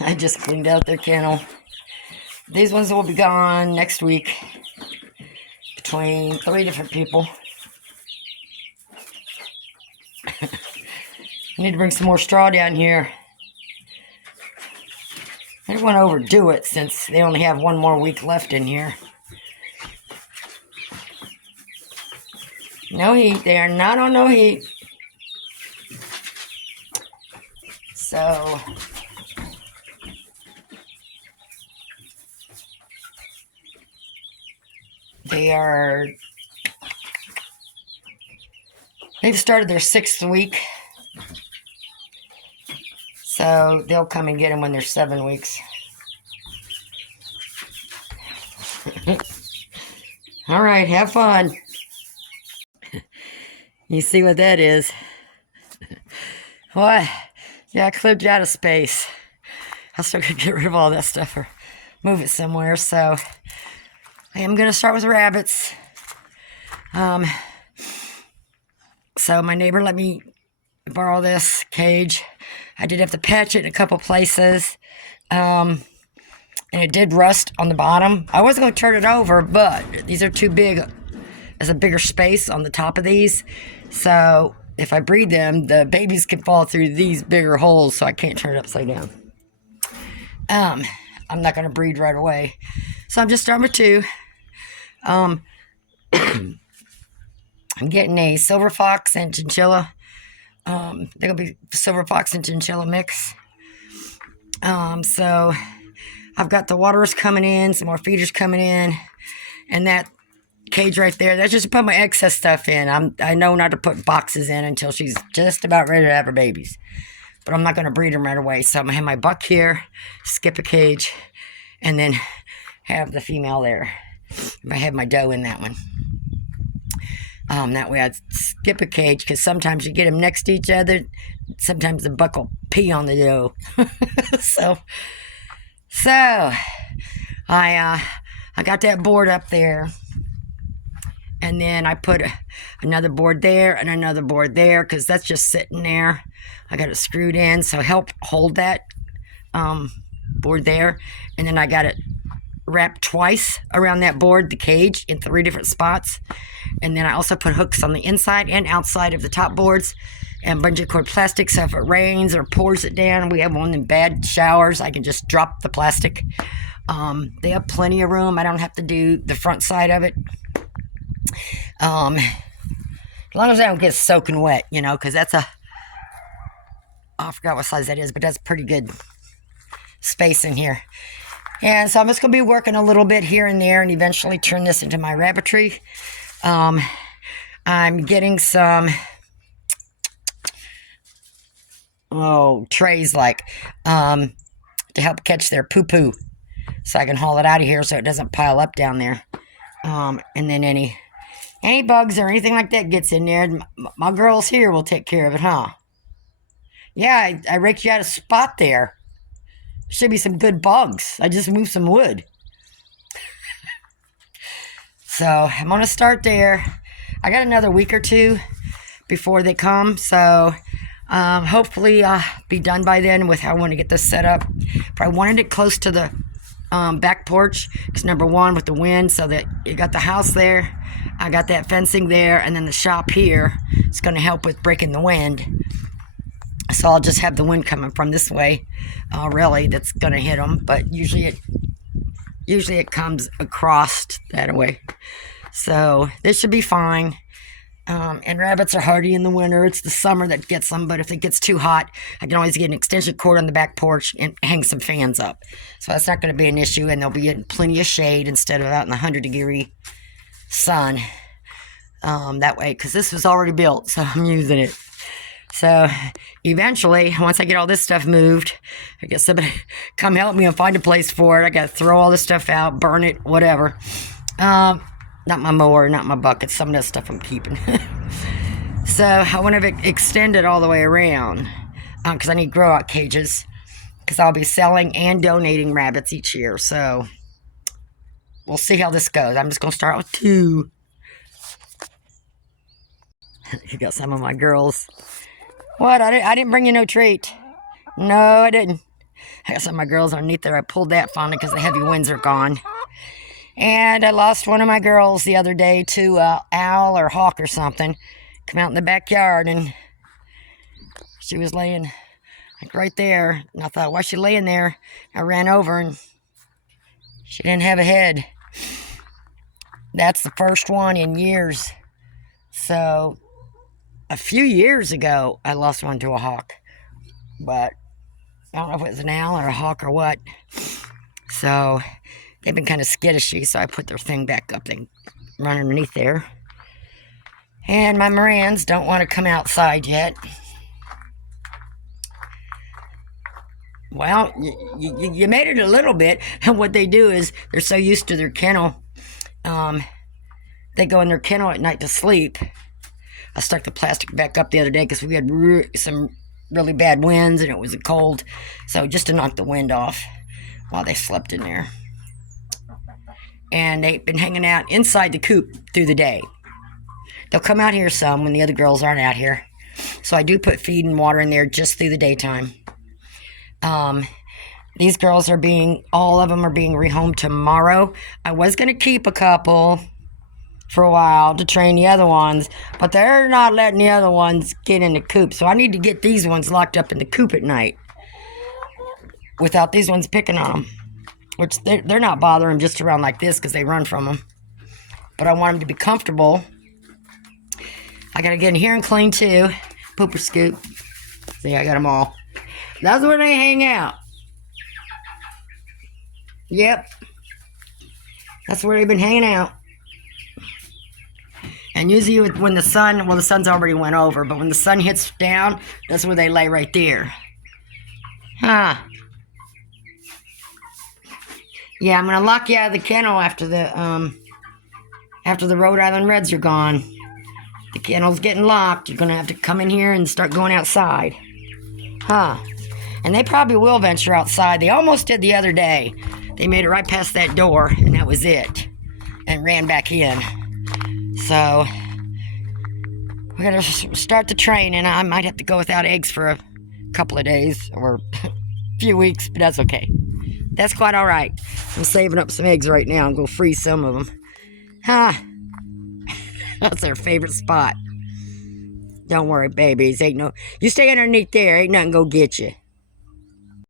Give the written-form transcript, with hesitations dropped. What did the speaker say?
I just cleaned out their kennel. These ones will be gone next week between 3 different people. I need to bring some more straw down here. I don't want to overdo it since they only have 1 more week left in here. No heat. They are not on no heat. So they've started their 6th week. So they'll come and get them when they're 7 weeks. All right, have fun. You see what that is? What? Yeah, I cleared you out of space. I still could get rid of all that stuff or move it somewhere. So I am going to start with rabbits. So my neighbor let me borrow this cage. I did have to patch it in a couple places. And it did rust on the bottom. I wasn't going to turn it over, but these are too big. There's a bigger space on the top of these. So if I breed them, the babies can fall through these bigger holes, so I can't turn it upside down. I'm not going to breed right away. So I'm just starting with 2. I'm getting a silver fox and chinchilla. They're going to be silver fox and chinchilla mix. So I've got the waterers coming in, some more feeders coming in, and that cage right there, that's just to put my excess stuff in. I know not to put boxes in until she's just about ready to have her babies. But I'm not going to breed them right away. So I'm going to have my buck here, skip a cage, and then have the female there. I have my doe in that one. That way I'd skip a cage, because sometimes you get them next to each other. Sometimes the buck will pee on the doe. So I got that board up there. And then I put another board there and another board there, because that's just sitting there. I got it screwed in, so help hold that board there. And then I got it wrapped twice around that board, the cage, in 3 different spots. And then I also put hooks on the inside and outside of the top boards and bungee cord plastic, so if it rains or pours it down, we have one of them bad showers, I can just drop the plastic. They have plenty of room. I don't have to do the front side of it. As long as I don't get soaking wet, because that's I forgot what size that is, but that's pretty good space in here. And so I'm just going to be working a little bit here and there and eventually turn this into my rabbitry. I'm getting some trays to help catch their poo-poo, so I can haul it out of here so it doesn't pile up down there. And then any bugs or anything like that gets in there, my girls here will take care of it, huh? Yeah, I raked you out a spot there. Should be some good bugs. I just moved some wood. So I'm going to start there. I got another week or 2 before they come, so hopefully I'll be done by then with how I want to get this set up. But I wanted it close to the back porch, because number 1, with the wind, so that you got the house there, I got that fencing there, and then the shop here. It's going to help with breaking the wind. So I'll just have the wind coming from this way, really, that's going to hit them. But usually it comes across that way. So this should be fine. And rabbits are hardy in the winter. It's the summer that gets them, but if it gets too hot, I can always get an extension cord on the back porch and hang some fans up. So that's not going to be an issue, and they'll be in plenty of shade instead of out in the 100-degree sun. That way, because this was already built, so I'm using it. So eventually, once I get all this stuff moved, I guess somebody come help me and find a place for it. I got to throw all this stuff out, burn it, whatever. Not my mower, not my bucket, some of that stuff I'm keeping. So I want to extend it all the way around, because I need grow out cages, because I'll be selling and donating rabbits each year. So we'll see how this goes. I'm just going to start with 2. You got some of my girls. What? I didn't bring you no treat. No, I didn't. I got some of my girls underneath there. I pulled that finally because the heavy winds are gone. And I lost one of my girls the other day to owl or hawk or something. Come out in the backyard and she was laying like right there. And I thought, why's she laying there? I ran over and she didn't have a head. That's the first one in years. So a few years ago, I lost one to a hawk. But I don't know if it was an owl or a hawk or what. So they've been kind of skittishy, so I put their thing back up and run underneath there. And my Marans don't want to come outside yet. Well, you made it a little bit. And what they do is they're so used to their kennel. They go in their kennel at night to sleep. I stuck the plastic back up the other day because we had some really bad winds and it was cold. So just to knock the wind off while they slept in there. And they've been hanging out inside the coop through the day. They'll come out here some when the other girls aren't out here. So I do put feed and water in there just through the daytime. These girls are all of them are being rehomed tomorrow. I was going to keep a couple for a while to train the other ones, but they're not letting the other ones get in the coop. So I need to get these ones locked up in the coop at night without these ones picking on them. Which they're not bothering just around like this because they run from them. But I want them to be comfortable. I got to get in here and clean too. Pooper scoop. See, I got them all. That's where they hang out. Yep. That's where they've been hanging out. And usually when the sun's already went over, but when the sun hits down, that's where they lay right there. Huh. Yeah, I'm gonna lock you out of the kennel after the Rhode Island Reds are gone. The kennel's getting locked. You're gonna have to come in here and start going outside. Huh. And they probably will venture outside. They almost did the other day. They made it right past that door, and that was it. And ran back in. So, we gotta start the training. I might have to go without eggs for a couple of days, or a few weeks, but that's okay. That's quite all right. I'm saving up some eggs right now and go freeze some of them. Huh. That's their favorite spot. Don't worry, babies. You stay underneath there. Ain't nothing go get you.